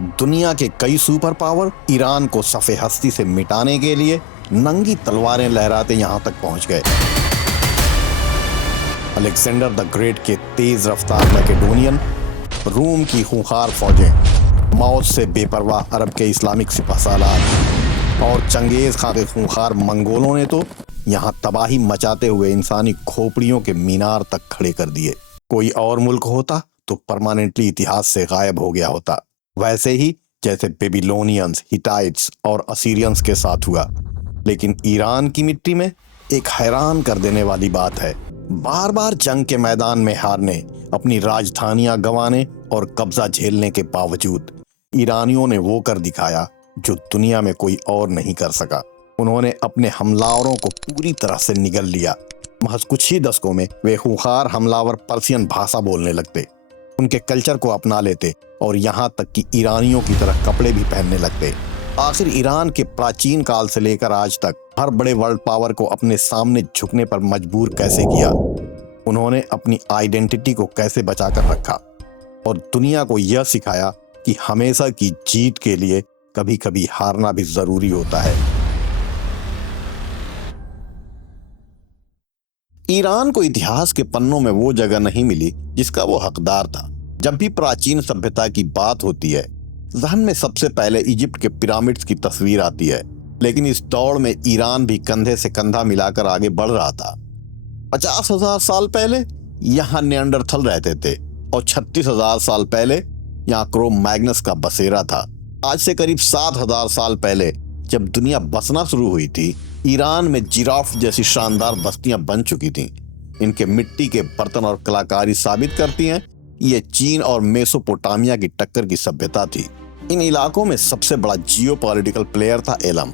दुनिया के कई सुपर पावर ईरान को सफ़े हस्ती से मिटाने के लिए नंगी तलवारें लहराते यहां तक पहुंच गए। अलेक्जेंडर द ग्रेट के तेज रफ्तार मैकेडोनियन, रूम की खूंखार फौजें, मौत से बेपरवाह अरब के इस्लामिक सिपहसालार और चंगेज खां के खूंखार मंगोलों ने तो यहाँ तबाही मचाते हुए इंसानी खोपड़ियों के मीनार तक खड़े कर दिए। कोई और मुल्क होता तो परमानेंटली इतिहास से गायब हो गया होता, वैसे ही जैसे बेबीलोनियंस, हिटाइट्स और असीरियंस के साथ हुआ। लेकिन ईरान की मिट्टी में एक हैरान कर देने वाली बात है। बार बार जंग के मैदान में हारने, अपनी राजधानियां गंवाने और कब्जा झेलने के बावजूद ईरानियों ने वो कर दिखाया जो दुनिया में कोई और नहीं कर सका। उन्होंने अपने हमलावरों को पूरी तरह से निगल लिया। महज कुछ ही दशकों में वे खूंखार हमलावर पर्शियन भाषा बोलने लगते, उनके कल्चर को अपना लेते और यहाँ तक कि ईरानियों की तरह कपड़े भी पहनने लगते। आखिर ईरान के प्राचीन काल से लेकर आज तक हर बड़े वर्ल्ड पावर को अपने सामने झुकने पर मजबूर कैसे किया, उन्होंने अपनी आइडेंटिटी को कैसे बचाकर रखा और दुनिया को यह सिखाया कि हमेशा की जीत के लिए कभी कभी हारना भी जरूरी होता है। ईरान को इतिहास के पन्नों में वो जगह नहीं मिली जिसका वो हकदार था। जब भी प्राचीन सभ्यता की बात होती है, जहन में सबसे पहले इजिप्ट के पिरामिड्स की तस्वीर आती है। लेकिन इस दौड़ में ईरान भी कंधे से कंधा मिलाकर आगे बढ़ रहा था। 50,000 साल पहले यहाँ निएंडरथल रहते थे और 36,000 साल पहले यहाँ क्रो मैग्नस का बसेरा था। आज से करीब 7,000 साल पहले जब दुनिया बसना शुरू हुई थी, ईरान में जिराफ जैसी शानदार बस्तियां बन चुकी थीं। इनके मिट्टी के बर्तन और कलाकारी साबित करती हैं ये चीन और मेसोपोटामिया की टक्कर की सभ्यता थी। इन इलाकों में सबसे बड़ा जियोपॉलिटिकल प्लेयर था एलम,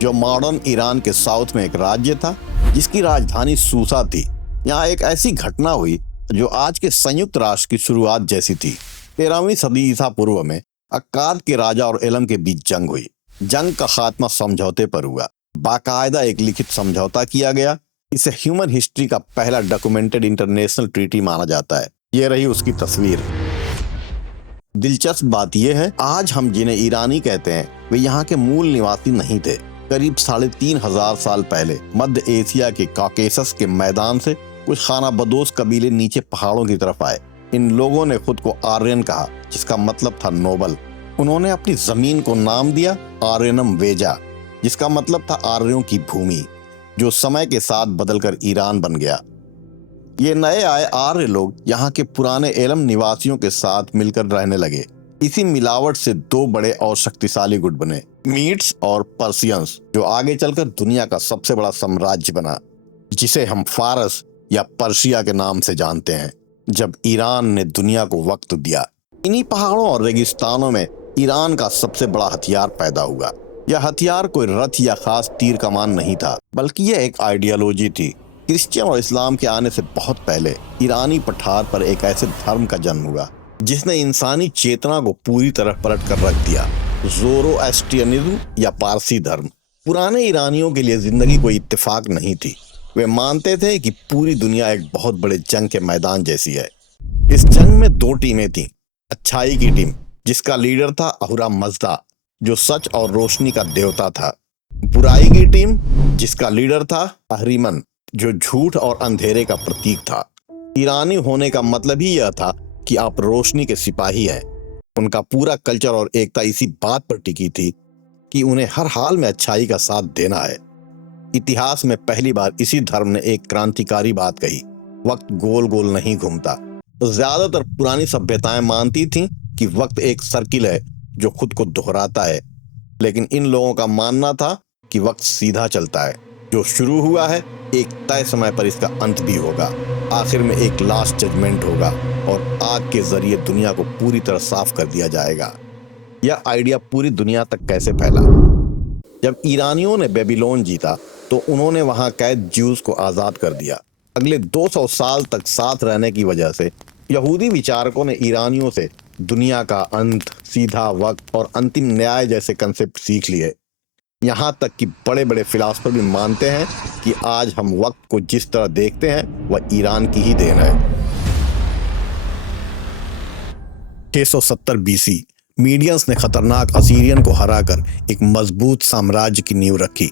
जो मॉडर्न ईरान के साउथ में एक राज्य था जिसकी राजधानी सूसा थी। यहाँ एक ऐसी घटना हुई जो आज के संयुक्त राष्ट्र की शुरुआत जैसी थी। 13वीं सदी ईसा पूर्व में अक्काद के राजा और एलम के बीच जंग हुई। जंग का खात्मा समझौते पर हुआ। बाकायदा एक लिखित समझौता किया गया। इसे ह्यूमन हिस्ट्री का पहला डॉक्यूमेंटेड इंटरनेशनल ट्रीटी माना जाता है। ये रही उसकी तस्वीर। दिलचस्प बात यह है, आज हम जिन्हें ईरानी कहते हैं वे यहाँ के मूल निवासी नहीं थे। करीब 3,500 साल पहले मध्य एशिया के कॉकेसस के मैदान से कुछ खाना बदोश कबीले नीचे पहाड़ों की तरफ आए। इन लोगों ने खुद को आर्यन कहा, जिसका मतलब था नोबल। उन्होंने अपनी जमीन को नाम दिया आर्यनम वेजा, जिसका मतलब था आर्यों की भूमि, जो समय के साथ बदलकर ईरान बन गया। ये नए आए आर्य लोग यहाँ के पुराने एलम निवासियों के साथ मिलकर रहने लगे। इसी मिलावट से दो बड़े और शक्तिशाली गुट बने, मीड्स और पर्शियंस, जो आगे चलकर दुनिया का सबसे बड़ा साम्राज्य बना, जिसे हम फारस या पर्शिया के नाम से जानते हैं। जब ईरान ने दुनिया को वक्त दिया, इन्हीं पहाड़ों और रेगिस्तानों में ईरान का सबसे बड़ा हथियार पैदा हुआ। यह हथियार कोई रथ या खास तीर कमान नहीं था, बल्कि यह एक आइडियोलॉजी थी। क्रिश्चियन और इस्लाम के आने से बहुत पहले ईरानी पठार पर एक ऐसे धर्म का जन्म हुआ जिसने इंसानी चेतना को पूरी तरह पलट कर रख दिया, ज़ोरोएस्ट्रियनिज्म या पारसी धर्म। पुराने ईरानियों के लिए जिंदगी कोई इत्तेफाक नहीं थी। वे मानते थे कि पूरी दुनिया एक बहुत बड़े जंग के मैदान जैसी है। इस जंग में दो टीमें थीं। अच्छाई की टीम, जिसका लीडर था अहुरा मज़दा, जो सच और रोशनी का देवता था। बुराई की टीम, जिसका लीडर था अहरिमन, जो झूठ और अंधेरे का प्रतीक था। ईरानी होने का मतलब ही यह था कि आप रोशनी के सिपाही हैं। उनका पूरा कल्चर और एकता इसी बात पर टिकी थी कि उन्हें हर हाल में अच्छाई का साथ देना है। इतिहास में पहली बार इसी धर्म ने एक क्रांतिकारी बात कही, वक्त गोल गोल नहीं घूमता। ज्यादातर पुरानी सभ्यताएं मानती थीं कि वक्त एक सर्किल है जो खुद को दोहराता है, लेकिन इन लोगों का मानना था कि वक्त सीधा चलता है। जो शुरू हुआ है, एक तय समय पर इसका अंत भी होगा। आखिर में एक लास्ट जजमेंट होगा और आग के जरिए दुनिया को पूरी तरह साफ कर दिया जाएगा। यह आइडिया पूरी दुनिया तक कैसे फैला? जब ईरानियों ने बेबीलोन जीता तो उन्होंने वहां कैद ज्यूज को आजाद कर दिया। अगले 200 साल तक साथ रहने की वजह से यहूदी विचारकों ने ईरानियों से दुनिया का अंत, सीधा वक्त और अंतिम न्याय जैसे कंसेप्ट सीख लिए। यहाँ तक कि बड़े बड़े फिलासफर भी मानते हैं कि आज हम वक्त को जिस तरह देखते हैं वह ईरान की ही देन है। 670 BC मीडियंस ने खतरनाक असीरियन को हराकर एक मजबूत साम्राज्य की नींव रखी।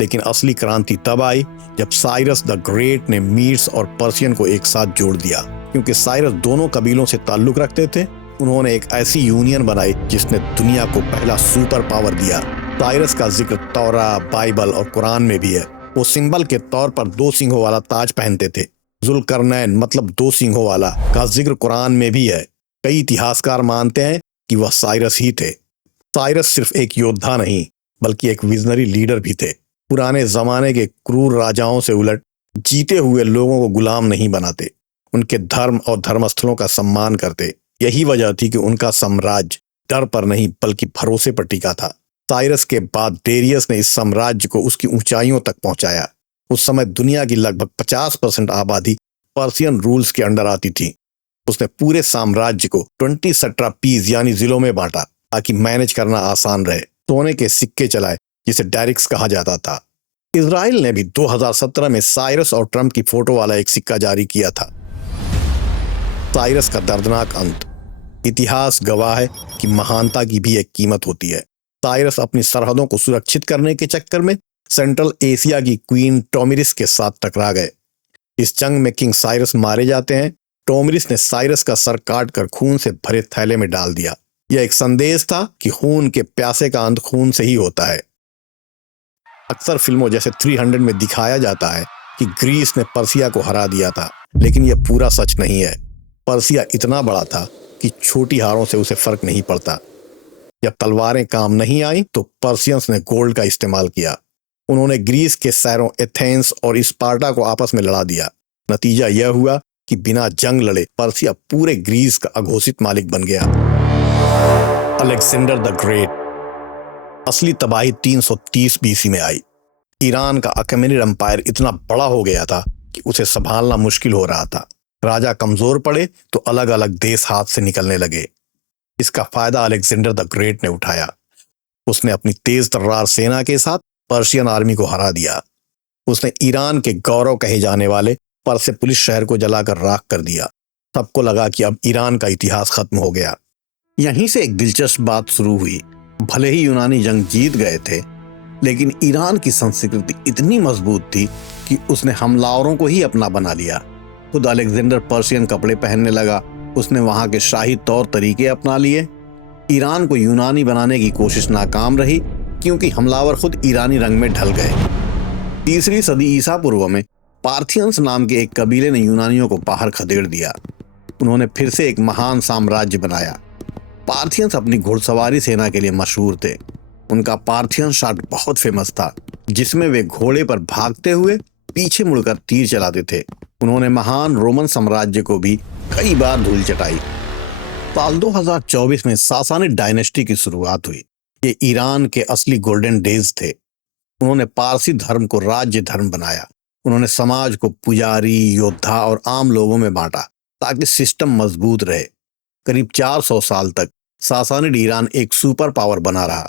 लेकिन असली क्रांति तब आई जब साइरस द ग्रेट ने मीड्स और पर्शियन को एक साथ जोड़ दिया। क्योंकि साइरस दोनों कबीलों से ताल्लुक रखते थे, उन्होंने एक ऐसी यूनियन बनाई जिसने दुनिया को पहला सुपर पावर दिया। साइरस का जिक्र तौरा, बाइबल और कुरान में भी है। वो सिंबल के तौर पर 2 सिंहों वाला ताज पहनते थे। जुल्करनैन मतलब 2 सिंहों वाला का जिक्र कुरान में भी है। कई इतिहासकार मानते हैं कि वह साइरस ही थे। साइरस सिर्फ एक योद्धा नहीं बल्कि एक विजनरी लीडर भी थे। पुराने जमाने के क्रूर राजाओं से उलट जीते हुए लोगों को गुलाम नहीं बनाते, उनके धर्म और धर्मस्थलों का सम्मान करते। यही वजह थी कि उनका साम्राज्य डर पर नहीं बल्कि भरोसे पर टिका था। साइरस के बाद डेरियस ने इस साम्राज्य को उसकी ऊंचाइयों तक पहुंचाया। उस समय दुनिया की लगभग 50% आबादी पर्शियन रूल्स के अंडर आती थी। उसने पूरे साम्राज्य को 20 सट्रापीज यानी जिलों में बांटा ताकि मैनेज करना आसान रहे। सोने के सिक्के चलाए जिसे डायरिक्स कहा जाता था। इजराइल ने भी 2017 में साइरस और ट्रंप की फोटो वाला एक सिक्का जारी किया था। साइरस का दर्दनाक अंत। इतिहास गवाह है कि महानता की भी एक कीमत होती है। साइरस अपनी सरहदों को सुरक्षित करने के चक्कर में सेंट्रल एशिया की क्वीन टोमिरिस के साथ टकरा गए। इस जंग में किंग साइरस मारे जाते हैं। टोमिरिस ने साइरस का सर काट कर खून से भरे थैले में डाल दिया। यह एक संदेश था कि खून के प्यासे का अंत खून से ही होता है। अक्सर फिल्मों जैसे 300 में दिखाया जाता है कि ग्रीस ने पर्सिया को हरा दिया था, लेकिन यह पूरा सच नहीं है। पर्सिया इतना बड़ा था कि छोटी हारों से उसे फर्क नहीं पड़ता। जब तलवारें काम नहीं आई तो पर्शियंस ने गोल्ड का इस्तेमाल किया। उन्होंने ग्रीस के शहरों एथेंस और स्पार्टा को आपस में लड़ा दिया। नतीजा यह हुआ कि बिना जंग लड़े पर्सिया पूरे ग्रीस का अघोषित मालिक बन गया। Alexander the great. असली तबाही 330 बीसी में आई। ईरान का अकमेनिड एम्पायर इतना बड़ा हो गया था कि उसे संभालना मुश्किल हो रहा था। राजा कमजोर पड़े तो अलग अलग देश हाथ से निकलने लगे। इसका फायदा अलेक्जेंडर द ग्रेट ने उठाया। उसने अपनी तेज तर्रार सेना के साथ पर्शियन आर्मी को हरा दिया। उसने ईरान के गौरव कहे जाने वाले पर्सेपुलिस शहर को जलाकर राख कर दिया। सबको लगा कि अब ईरान का इतिहास खत्म हो गया। यहीं से एक दिलचस्प बात शुरू हुई। भले ही यूनानी जंग जीत गए थे, लेकिन ईरान की संस्कृति इतनी मजबूत थी कि उसने हमलावरों को ही अपना बना लिया। खुद अलेक्जेंडर पर्शियन कपड़े पहनने लगा। उसने वहां के शाही तौर तरीके अपना लिए। ईरान को यूनानी बनाने की कोशिश नाकाम रही क्योंकि हमलावर खुद ईरानी रंग में ढल गए। 3री सदी ईसा पूर्व में पार्थियंस नाम के एक कबीले ने यूनानियों को बाहर खदेड़ दिया। उन्होंने फिर से एक महान साम्राज्य बनाया। पार्थियंस अपनी घुड़सवारी सेना के लिए मशहूर थे। उनका पार्थियन शॉट बहुत फेमस था, जिसमें वे घोड़े पर भागते हुए पीछे मुड़कर तीर चलाते थे। उन्होंने महान रोमन साम्राज्य को भी कई बार धूल चटाई। साल 2024 में सासानिड डायनेस्टी की शुरुआत हुई। ये ईरान के असली गोल्डन डेज थे। उन्होंने पारसी धर्म को राज्य धर्म बनाया। उन्होंने समाज को पुजारी, योद्धा और आम लोगों में बांटा ताकि सिस्टम मजबूत रहे। करीब 400 साल तक सासानिड ईरान एक सुपर पावर बना रहा।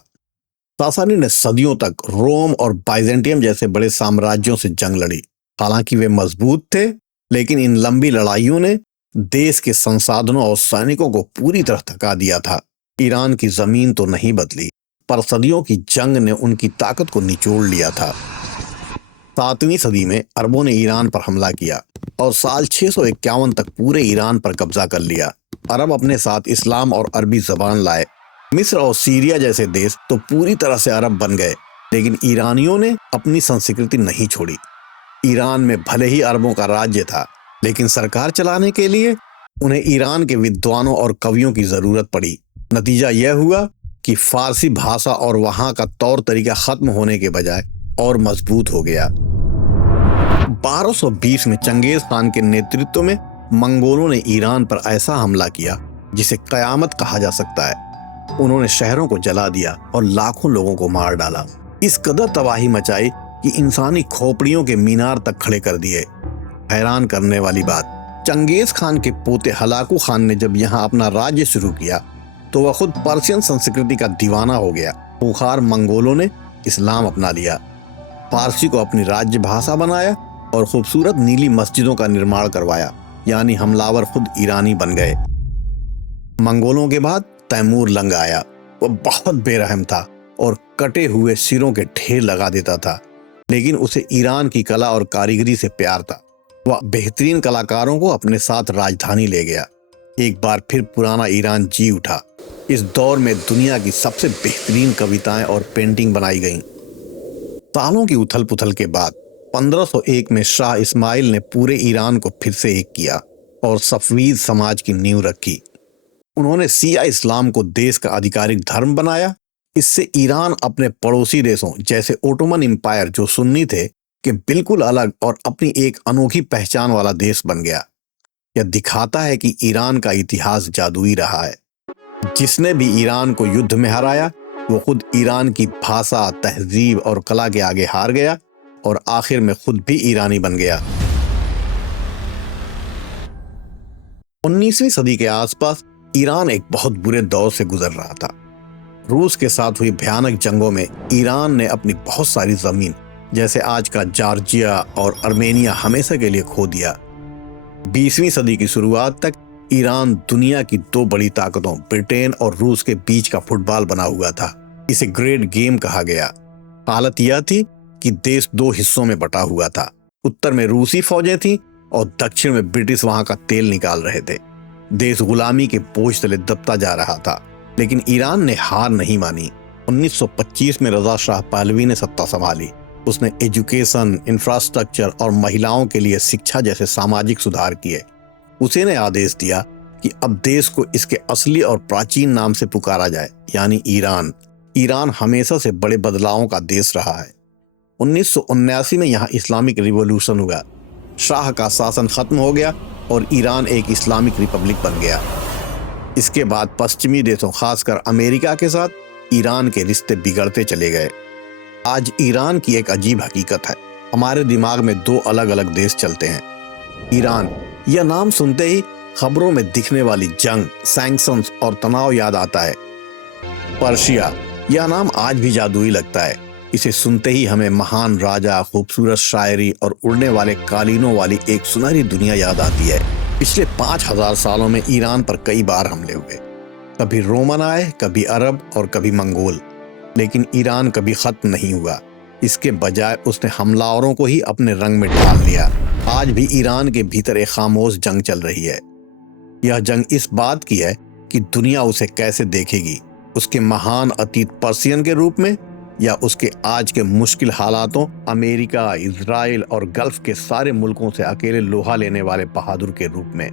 सासानिड ने सदियों तक रोम और बाइजेंटियम जैसे बड़े साम्राज्यों से जंग लड़ी। हालांकि वे मजबूत थे, लेकिन इन लंबी लड़ाइयों ने देश के संसाधनों और सैनिकों को पूरी तरह थका दिया था। ईरान की जमीन तो नहीं बदली, पर सदियों की जंग ने उनकी ताकत को निचोड़ लिया था। 7वीं सदी में अरबों ने ईरान पर हमला किया और साल 651 तक पूरे ईरान पर कब्जा कर लिया। अरब अपने साथ इस्लाम और अरबी जबान लाए। मिस्र और सीरिया जैसे देश तो पूरी तरह से अरब बन गए, लेकिन ईरानियों ने अपनी संस्कृति नहीं छोड़ी। ईरान में भले ही अरबों का राज्य था, लेकिन सरकार चलाने के लिए उन्हें ईरान के विद्वानों और कवियों की जरूरत पड़ी। नतीजा यह हुआ कि फारसी भाषा और वहां का तौर तरीका खत्म होने के बजाय और मजबूत हो गया। 1220 में चंगेज खान के नेतृत्व में मंगोलों ने ईरान पर ऐसा हमला किया जिसे कयामत कहा जा सकता है। उन्होंने शहरों को जला दिया और लाखों लोगों को मार डाला। इस कदर तबाही मचाई कि इंसानी खोपड़ियों के मीनार तक खड़े कर दिए। हैरान करने वाली बात, चंगेज खान के पोते हलाकू खान ने जब यहाँ अपना राज्य शुरू किया तो वह खुद पर्शियन संस्कृति का दीवाना हो गया। खूंखार मंगोलों ने इस्लाम अपना लिया, फारसी को अपनी राज्य भाषा बनाया और खूबसूरत नीली मस्जिदों का निर्माण करवाया। यानी हमलावर खुद ईरानी बन गए। मंगोलों के बाद तैमूर लंग आया। वह बहुत बेरहम था और कटे हुए सिरों के ढेर लगा देता था, लेकिन उसे ईरान की कला और कारीगरी से प्यार था। वह बेहतरीन कलाकारों को अपने साथ राजधानी ले गया। एक बार फिर पुराना ईरान जी उठा। इस दौर में दुनिया की सबसे बेहतरीन कविताएं और पेंटिंग बनाई गईं। सालों की उथल पुथल के बाद 1501 में शाह इस्माइल ने पूरे ईरान को फिर से एक किया और सफवीद समाज की नींव रखी। उन्होंने शिया इस्लाम को देश का आधिकारिक धर्म बनाया। इससे ईरान अपने पड़ोसी देशों जैसे ओटोमन एम्पायर, जो सुन्नी थे, के बिल्कुल अलग और अपनी एक अनोखी पहचान वाला देश बन गया। यह दिखाता है कि ईरान का इतिहास जादुई रहा है। जिसने भी ईरान को युद्ध में हराया, वो खुद ईरान की भाषा, तहजीब और कला के आगे हार गया और आखिर में खुद भी ईरानी बन गया। 19वीं सदी के आसपास ईरान एक बहुत बुरे दौर से गुजर रहा था। रूस के साथ हुई भयानक जंगों में ईरान ने अपनी बहुत सारी जमीन, जैसे आज का जॉर्जिया और आर्मेनिया, हमेशा के लिए खो दिया। 20वीं सदी की शुरुआत तक ईरान दुनिया की दो बड़ी ताकतों ब्रिटेन और रूस के बीच का फुटबॉल बना हुआ था। इसे ग्रेट गेम कहा गया। हालत यह थी कि देश दो हिस्सों में बटा हुआ था। उत्तर में रूसी फौजें थीं और दक्षिण में ब्रिटिश वहां का तेल निकाल रहे थे। देश गुलामी के बोझ तले दबता जा रहा था, लेकिन ईरान ने हार नहीं मानी। 1925 में रजा शाह पहलवी ने सत्ता संभाली। उसने एजुकेशन, इंफ्रास्ट्रक्चर और महिलाओं के लिए शिक्षा जैसे सामाजिक सुधार किए। उसे आदेश दिया कि अब देश को इसके असली और प्राचीन नाम से पुकारा जाए, यानी ईरान। ईरान हमेशा से बड़े बदलावों का देश रहा है। 1979 में यहाँ इस्लामिक रिवॉल्यूशन हुआ। शाह का शासन खत्म हो गया और ईरान एक इस्लामिक रिपब्लिक बन गया। इसके बाद पश्चिमी देशों, खासकर अमेरिका के साथ ईरान के रिश्ते बिगड़ते चले गए। आज ईरान की एक अजीब हकीकत है। हमारे दिमाग में दो अलग अलग देश चलते हैं। ईरान, यह नाम सुनते ही खबरों में दिखने वाली जंग, सैंक्शंस और तनाव याद आता है। पर्शिया, यह नाम आज भी जादुई लगता है। इसे सुनते ही हमें महान राजा, खूबसूरत शायरी और उड़ने वाले कालीनों वाली एक सुनहरी दुनिया याद आती है। पिछले 5000 सालों में ईरान पर कई बार हमले हुए। कभी रोमन आए, कभी अरब और कभी मंगोल, लेकिन ईरान कभी खत्म नहीं हुआ। इसके बजाय उसने हमलावरों को ही अपने रंग में ढाल लिया। आज भी ईरान के भीतर एक खामोश जंग चल रही है। यह जंग इस बात की है कि दुनिया उसे कैसे देखेगी, उसके महान अतीत पर्सियन के रूप में या उसके आज के मुश्किल हालातों, अमेरिका, इजराइल और गल्फ के सारे मुल्कों से अकेले लोहा लेने वाले बहादुर के रूप में।